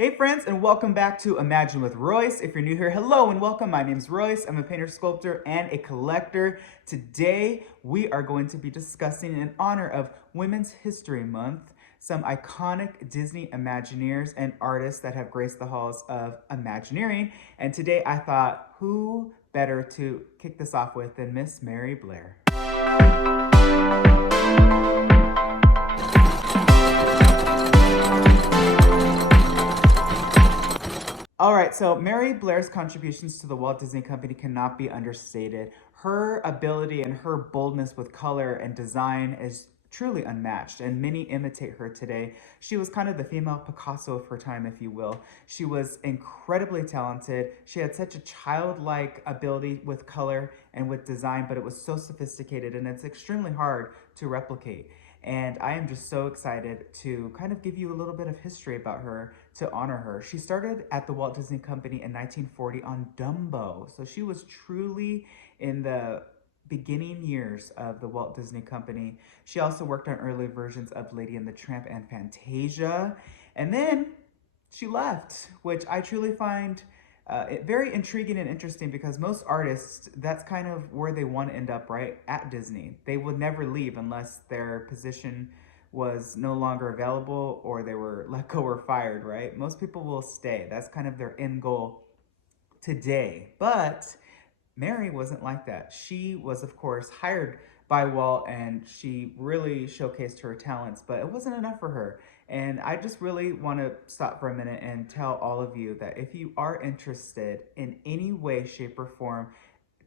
Hey friends, and welcome back to Imagine with Royce. If you're new here, hello and welcome. My name's Royce. I'm a painter, sculptor, and a collector. Today, we are going to be discussing in honor of Women's History Month, some iconic Disney Imagineers and artists that have graced the halls of Imagineering. And today I thought, who better to kick this off with than Miss Mary Blair? All right, so Mary Blair's contributions to the Walt Disney Company cannot be understated. Her ability and her boldness with color and design is truly unmatched, and many imitate her today. She was kind of the female Picasso of her time, if you will. She was incredibly talented. She had such a childlike ability with color and with design, but it was so sophisticated, and it's extremely hard to replicate. And I am just so excited to kind of give you a little bit of history about her to honor her. She started at the Walt Disney Company in 1940 on Dumbo. So she was truly in the beginning years of the Walt Disney Company. She also worked on early versions of Lady and the Tramp and Fantasia. And then she left, which I truly find very intriguing and interesting because most artists, that's kind of where they want to end up, right? At Disney. They would never leave unless their position was no longer available or they were let go or fired, right? Most people will stay. That's kind of their end goal today. But Mary wasn't like that. She was, of course, hired by Walt and she really showcased her talents, but it wasn't enough for her. And I just really want to stop for a minute and tell all of you that if you are interested in any way, shape, or form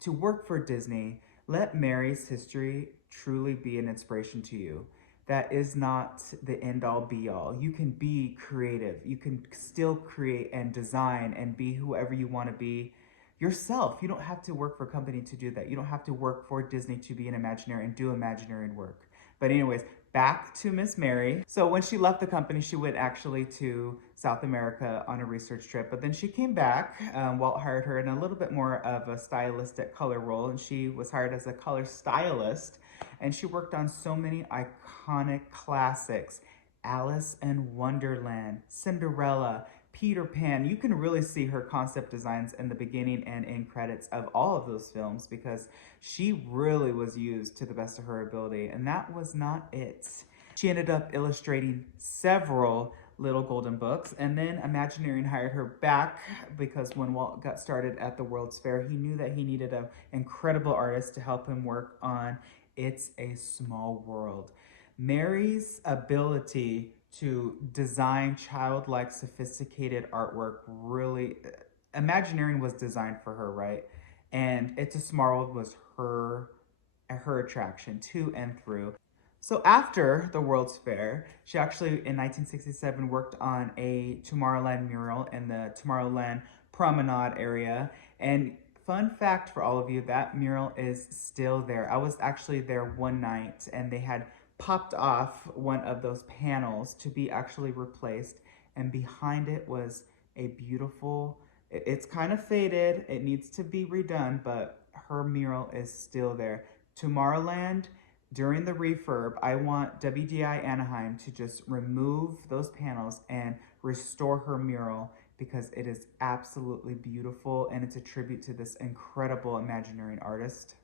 to work for Disney, let Mary's history truly be an inspiration to you. That is not the end all be all. You can be creative. You can still create and design and be whoever you want to be yourself. You don't have to work for a company to do that. You don't have to work for Disney to be an Imagineer and do Imagineering work. But anyways, back to Miss Mary. So when she left the company, she went actually to South America on a research trip, but then she came back. Walt hired her in a little bit more of a stylistic color role, and she was hired as a color stylist, and she worked on so many iconic classics. Alice in Wonderland, Cinderella, Peter Pan. You can really see her concept designs in the beginning and in credits of all of those films because she really was used to the best of her ability, and that was not it. She ended up illustrating several Little Golden Books, and then Imagineering hired her back because when Walt got started at the World's Fair, he knew that he needed an incredible artist to help him work on It's a Small World. Mary's ability to design childlike, sophisticated artwork really, Imagineering was designed for her, right? And It's a Small World was her attraction to and through. So after the World's Fair, she actually in 1967 worked on a Tomorrowland mural in the Tomorrowland Promenade area. And fun fact for all of you, that mural is still there. I was actually there one night and they had popped off one of those panels to be actually replaced, and behind it was a beautiful, it's kind of faded, it needs to be redone, but her mural is still there. Tomorrowland, during the refurb, I want WDI Anaheim to just remove those panels and restore her mural because it is absolutely beautiful and it's a tribute to this incredible Imagineering artist.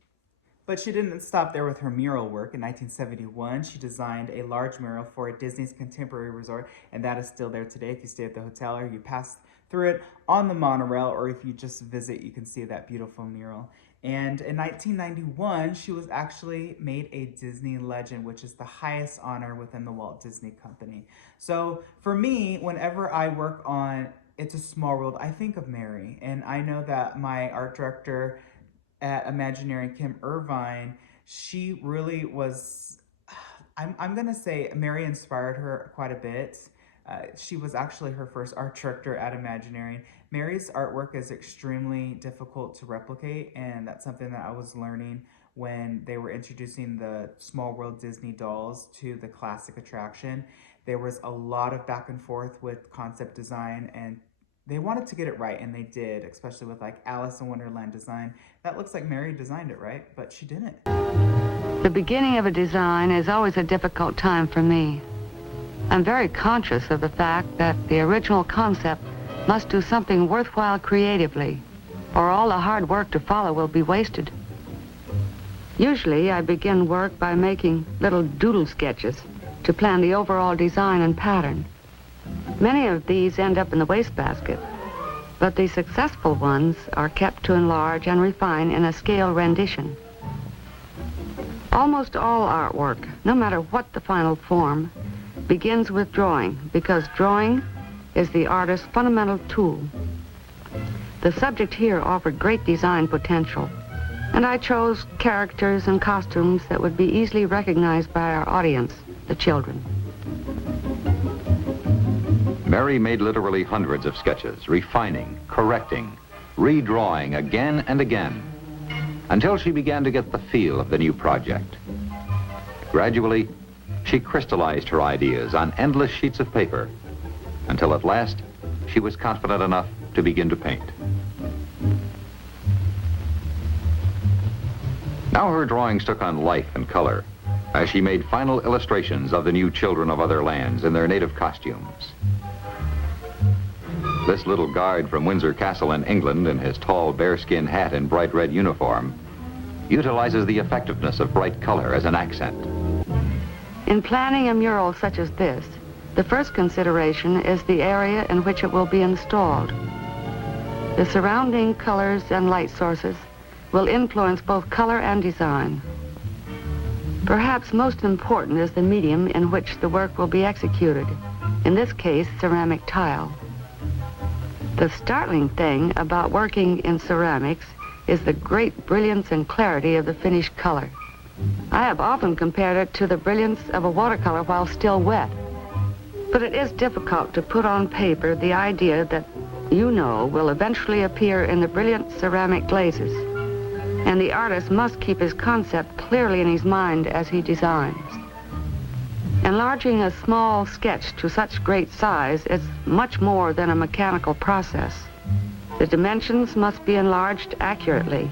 But she didn't stop there with her mural work. In 1971, she designed a large mural for Disney's Contemporary Resort, and that is still there today. If you stay at the hotel or you pass through it on the monorail, or if you just visit, you can see that beautiful mural. And in 1991, she was actually made a Disney Legend, which is the highest honor within the Walt Disney Company. So for me, whenever I work on It's a Small World, I think of Mary. And I know that my art director at Imagineering, Kim Irvine, she really was, I'm gonna say Mary inspired her quite a bit. She was actually her first art director at Imagineering. Mary's artwork is extremely difficult to replicate, and that's something that I was learning when they were introducing the Small World Disney dolls to the classic attraction. There was a lot of back and forth with concept design, and they wanted to get it right, and they did, especially with like Alice in Wonderland design. That looks like Mary designed it, right? But she didn't. The beginning of a design is always a difficult time for me. I'm very conscious of the fact that the original concept must do something worthwhile creatively, or all the hard work to follow will be wasted. Usually, I begin work by making little doodle sketches to plan the overall design and pattern. Many of these end up in the wastebasket, but the successful ones are kept to enlarge and refine in a scale rendition. Almost all artwork, no matter what the final form, begins with drawing, because drawing is the artist's fundamental tool. The subject here offered great design potential, and I chose characters and costumes that would be easily recognized by our audience, the children. Mary made literally hundreds of sketches, refining, correcting, redrawing again and again, until she began to get the feel of the new project. Gradually, she crystallized her ideas on endless sheets of paper, until at last, she was confident enough to begin to paint. Now her drawings took on life and color, as she made final illustrations of the new children of other lands in their native costumes. This little guard from Windsor Castle in England, in his tall bearskin hat and bright red uniform, utilizes the effectiveness of bright color as an accent. In planning a mural such as this, the first consideration is the area in which it will be installed. The surrounding colors and light sources will influence both color and design. Perhaps most important is the medium in which the work will be executed, in this case, ceramic tile. The startling thing about working in ceramics is the great brilliance and clarity of the finished color. I have often compared it to the brilliance of a watercolor while still wet. But it is difficult to put on paper the idea that you know will eventually appear in the brilliant ceramic glazes. And the artist must keep his concept clearly in his mind as he designs. Enlarging a small sketch to such great size is much more than a mechanical process. The dimensions must be enlarged accurately.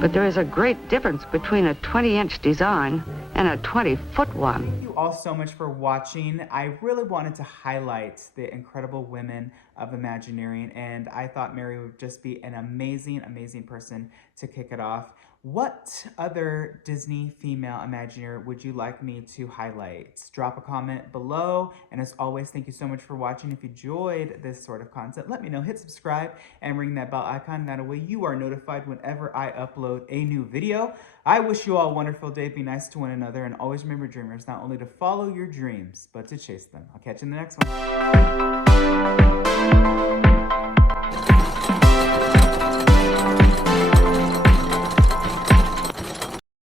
But there is a great difference between a 20-inch design and a 20-foot one. Thank you all so much for watching. I really wanted to highlight the incredible women of Imagineering, and I thought Mary would just be an amazing, amazing person to kick it off. What other Disney female Imagineer would you like me to highlight? Drop a comment below, and as always, thank you so much for watching. If you enjoyed this sort of content, let me know. Hit subscribe and ring that bell icon. That way you are notified whenever I upload a new video. I wish you all a wonderful day. Be nice to one another, and always remember, dreamers, not only to follow your dreams, but to chase them. I'll catch you in the next one.